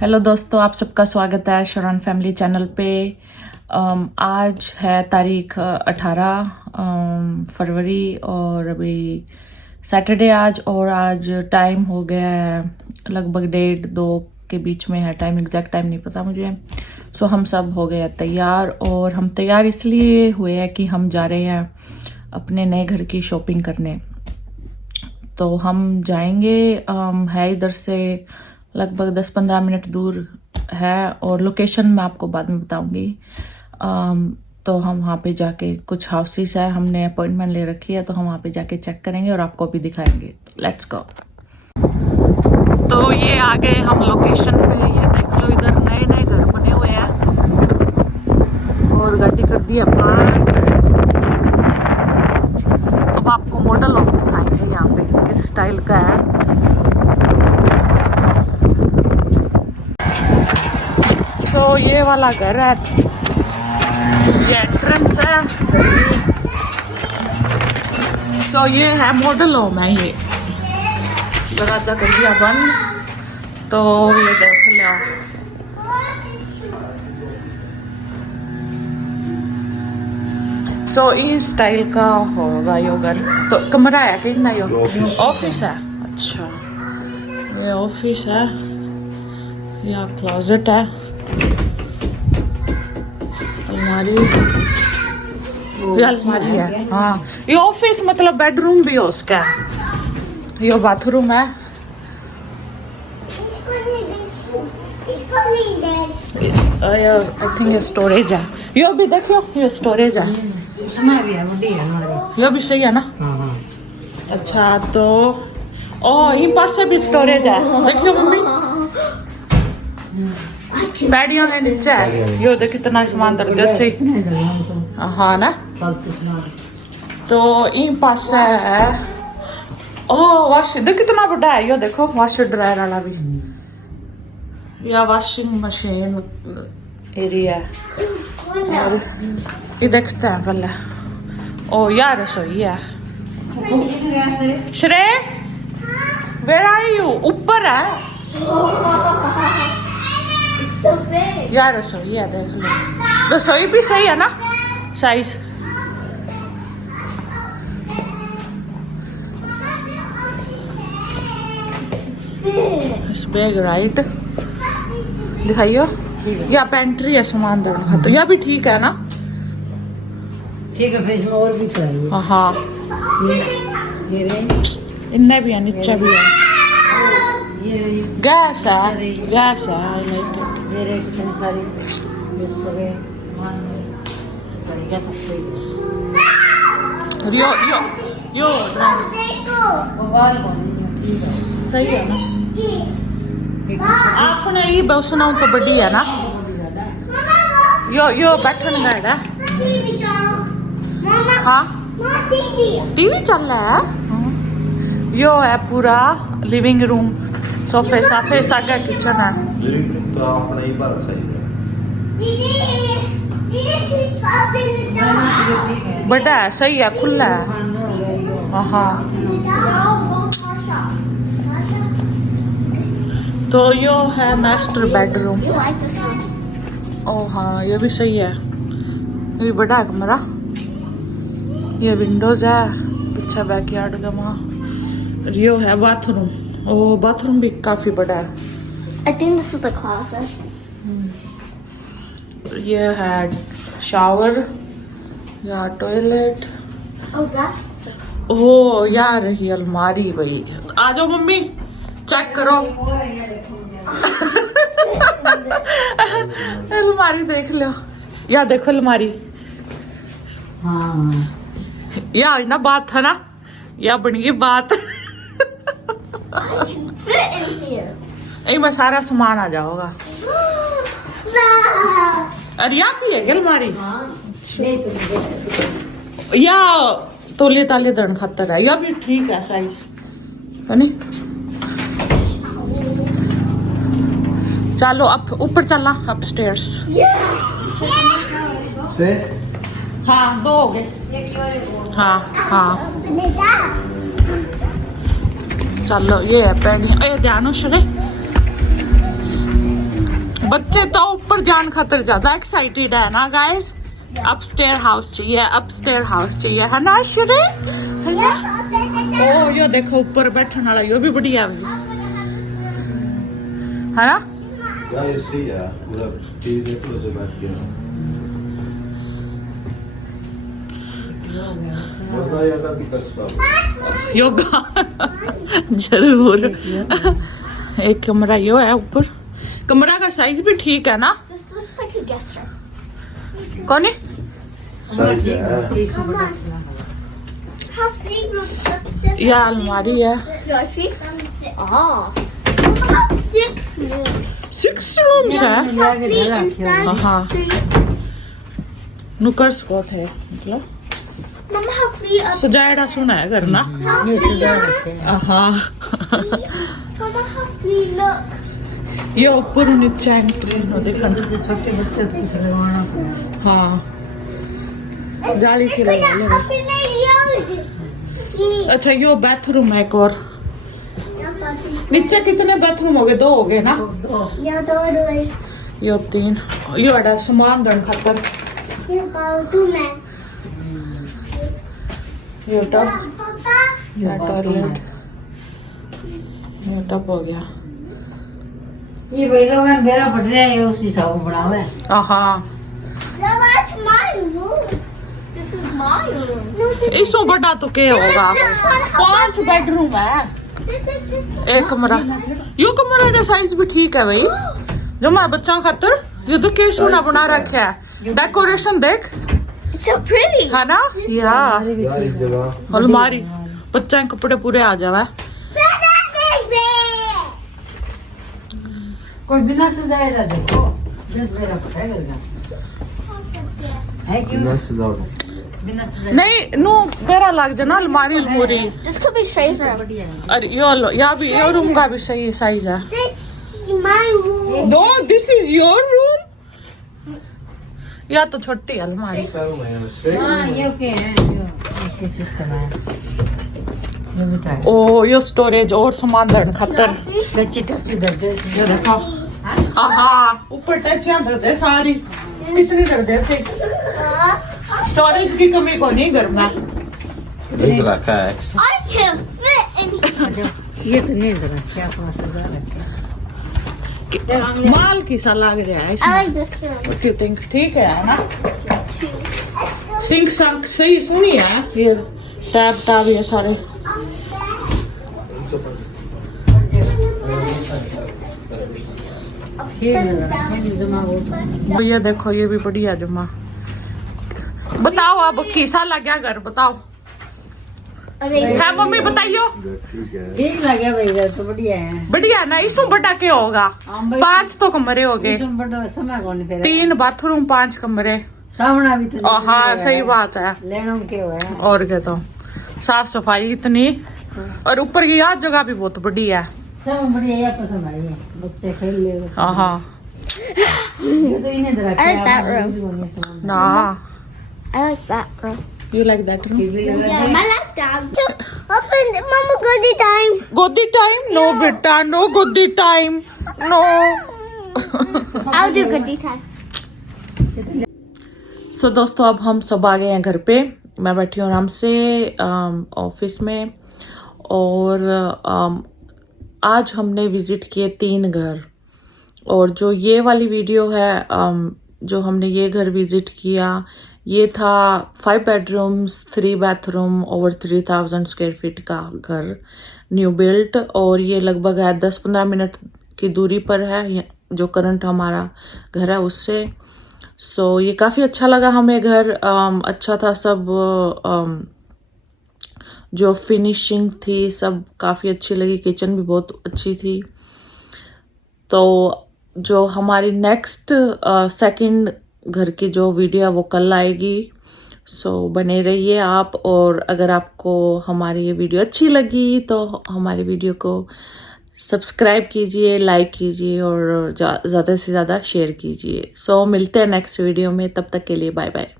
Hello दोस्तों, आप सबका स्वागत है शरण फैमिली चैनल पे। आज है तारीख 18 फरवरी और अभी सैटरडे और आज टाइम हो गया है लगभग 1:30-2 के बीच में है टाइम, एग्जैक्ट टाइम नहीं पता मुझे। सो हम सब हो गए तैयार और हम तैयार इसलिए हुए हैं कि हम जा रहे हैं अपने नए घर की शॉपिंग करने। तो हम जाएंगे, है इधर से लगभग 10-15 मिनट दूर है और लोकेशन मैं आपको बाद में बताऊंगी। तो हम वहाँ पे जाके, कुछ हाउसेस है, हमने अपॉइंटमेंट ले रखी है, तो हम वहाँ पे जाके चेक करेंगे और आपको भी दिखाएंगे। Let's go. तो ये आ गए हम लोकेशन पे। ये देख लो, इधर नए नए घर बने हुए हैं और गाड़ी कर दी है पार्क। अब आपको मॉडल हम दिखाएंगे यहाँ पे किस स्टाइल का है। तो ये वाला घर है, ये एंट्रेंस है। सो ये है मॉडल होम है। ये दरवाजा कर दिया बंद, तो ये देख लो। सो इस स्टाइल का होगा यो घर। तो कमरा है कि ना, यो ऑफिस है। अच्छा, ये ऑफिस है, या क्लोजेट है, अलमारी, ये अलमारी है। हाँ, ये ऑफिस मतलब बेडरूम भी है उसका। ये बाथरूम है। आई थिंक ये स्टोरेज है। ये भी देखो, ये स्टोरेज है। उसमें भी है, बड़ी है हमारी। ये भी सही है ना? हाँ। अच्छा, तो ओ इन पास से भी स्टोरेज है। देखियो मम्मी, पैडियों के नीचे है। यो देख कितना सामान रख दिया। अच्छा, हाँ ना। तो इन पास है। ओ वाश देख कितना बड़ा है। यो देखो, वाशर ड्रायर वाला भी, या वॉशिंग मशीन एरिया। और ये देखते हैं पहले। ओ यार, रसोई है। श्रेय, वेयर आर यू? ऊपर है यार, रसोई है। देख लो, रसोई भी सही है ना साइज। Bag right दिखाइयो। या पेंट्री है सामान देने का, तो यह भी ठीक है ना? ठीक है, फ्रिज में और भी चाहिए। हाँ, ये इनने भी है, नीचे भी है। ये गैस है, गैस है। मेरे कितने सारी यो यो यो सही है ना? आपने ये सुनाओ तो बड़ी है ना? यो बैठन बेड है। हाँ, टीवी चल रहा है। यो है पूरा लिविंग रूम, सोफे साफे सागा, किचन है। लिविंग रूम तो अपने ही पर सही है। बड़ा है, सही है, खुला है। हाँ, तो यो है मास्टर बेडरूम। ओ हाँ, ये भी सही है। ये भी बड़ा है कमरा। ये विंडोज है, पीछे बैकयार्ड का वहाँ। यो है बाथरूम। ओ बाथरूम भी काफी बड़ा है। I think this is the closet. ये है शावर या टॉयलेट। Oh, that's. ओ यार, ये अलमारी भाई। आ जाओ मम्मी, चेक करो। अलमारी देख लो, या देखो अलमारी। हाँ, या ना बात है ना, या बन गई बात। I can fit in here. में सारा सामान आ जाओगा। अरे यहाँ भी है क्या अलमारी? या तोले ताले दन खातर है, या भी ठीक है साइज है नी। चलो अब ऊपर चलना, अपस्टेयर्स। से हाँ, 2 हो गए। हाँ हाँ, चलो ये है पैडियां। ए ध्यान श्रे, बच्चे तो ऊपर जान खातर ज्यादा एक्साइटेड है ना गाइस। अपस्टेयर हाउस चाहिए, अपस्टेयर हाउस चाहिए, है ना शुरू है ना। ओ यो देखो ऊपर बैठने वाला, यो भी बढ़िया है ना। या ये सही है, मतलब चीज देखो से बैठ के योगा भी कर सकते। योगा जरूर। एक कमरा यो है ऊपर, कमरा का साइज भी ठीक है ना। This looks like a guest room. कौन है? साइज है। How big rooms upstairs? यह अलमारी है। No, I see. Oh. Mama have 6 rooms. 6 rooms है। Have 3 inside. हाँ। 3. नुकर्स बहुत है मतलब। Mama have 3 up. सजाएड़ा सुना है घर ना। ये सजा रखे हैं। हाँ। Mama have 3 look. ये ऊपर नीचे एंट्री नो देखो। जो छोटे बच्चे तो कुछ लगवाना पड़ा। हाँ जाली सी लगा लो। Open my अच्छा यो बाथरूम है एक और। nose. नीचे कितने बाथरूम हो गए? 2 हो गए ना। Yeah, door. यो 3। यो अड़ा सामान दन खातर। Yeah, बाथरूम है. यो टब, पापा. यो टॉयलेट, यो टब हो गया। ये भाई लोग मेरा पड़ रहा है उसी हिसाब बना हुआ है। हाँ No, that's my room. This is my room. No, इसो बड़ा तो क्या होगा? 5 बेडरूम है। this. एक कमरा, यो कमरा का साइज भी ठीक है भाई। जो मैं बच्चा खातर ये तो केस होना बना रखा है। डेकोरेशन देख, It's so pretty. है ना। यार यार इस जगह अलमारी, बच्चा के कपड़े पूरे आ जावे। कोई बिना सजाएगा देखो जब मेरा पता है करना है क्यों बिना सजावट। बिना सजाए नहीं नो बेरा लग जाना अलमारी पूरी। This could be Shrey's room. बढ़िया है। अरे यो लो, या भी यो रूम का भी सही साइज है। This is my room. दो दिस इज योर रूम। या तो छोटी अलमारी। हाँ ये ओके है ये ऐसे सिस्टम है ये भी था ओ यो स्टोरेज और सामान धरन खातर। कच्ची कच्ची दर्द जो रखो हाँ ऊपर टचियां धर दे सारी। कितनी धर दे से स्टोरेज की कमी को नहीं घर में। एक रखा है extra. I can fit in here. ये तो नहीं दरा क्या अपना सजा रखे माल की सा लग रहा है I इसमें। like this room. What do you think? ठीक है ना। Too. सिंक संक सही सुनी है ये टैब टैब ये सारे। ठीक है जमा हो ये देखो ये भी बढ़िया जमा। बताओ अब कैसा लगा घर बताओ। Amazing. है मम्मी बताइयो। ठीक लगे भाई इधर तो बढ़िया है बढ़िया ना। इसमें बड़ा क्या होगा? हाँ भाई 5 तो कमरे हो गए, इसमें बड़ा समय कौन तेरा 3 बाथरूम 5 कमरे। सामना भी तो हाँ सही बात है। लेना के हुआ है और क्या तो साफ सफाई इतनी, और ऊपर की याद जगह भी बहुत बड़ी है। सब बढ़िया ये पसंद आई है बच्चे खेल ले हाँ ये तो इन्हें दरा I like that room. ना। I like that room. You like that room? Yeah, I like that. Open, Mama, goody time. गोदी टाइम? नो बेटा नो गोदी time no. I'll do goody time. So दोस्तों अब हम सब आ गए हैं घर पे। मैं बैठी हूँ आराम से ऑफिस में, और आज हमने विजिट किए 3 घर। और जो ये वाली वीडियो है जो हमने ये घर विजिट किया, ये था 5 bedrooms 3 bathroom over 3000 square feet का घर, न्यू बिल्ट। और ये लगभग है 10-15 मिनट की दूरी पर है जो करंट हमारा घर है उससे। सो ये काफ़ी अच्छा लगा हमें घर। अच्छा था सब। जो फिनिशिंग थी सब काफ़ी अच्छी लगी, किचन भी बहुत अच्छी थी। तो जो हमारी नेक्स्ट सेकंड घर की जो वीडियो है वो कल आएगी। सो बने रहिए आप। और अगर आपको हमारी ये वीडियो अच्छी लगी तो हमारी वीडियो को सब्सक्राइब कीजिए, लाइक कीजिए और ज़्यादा से ज़्यादा शेयर कीजिए। सो मिलते हैं नेक्स्ट वीडियो में, तब तक के लिए बाय बाय।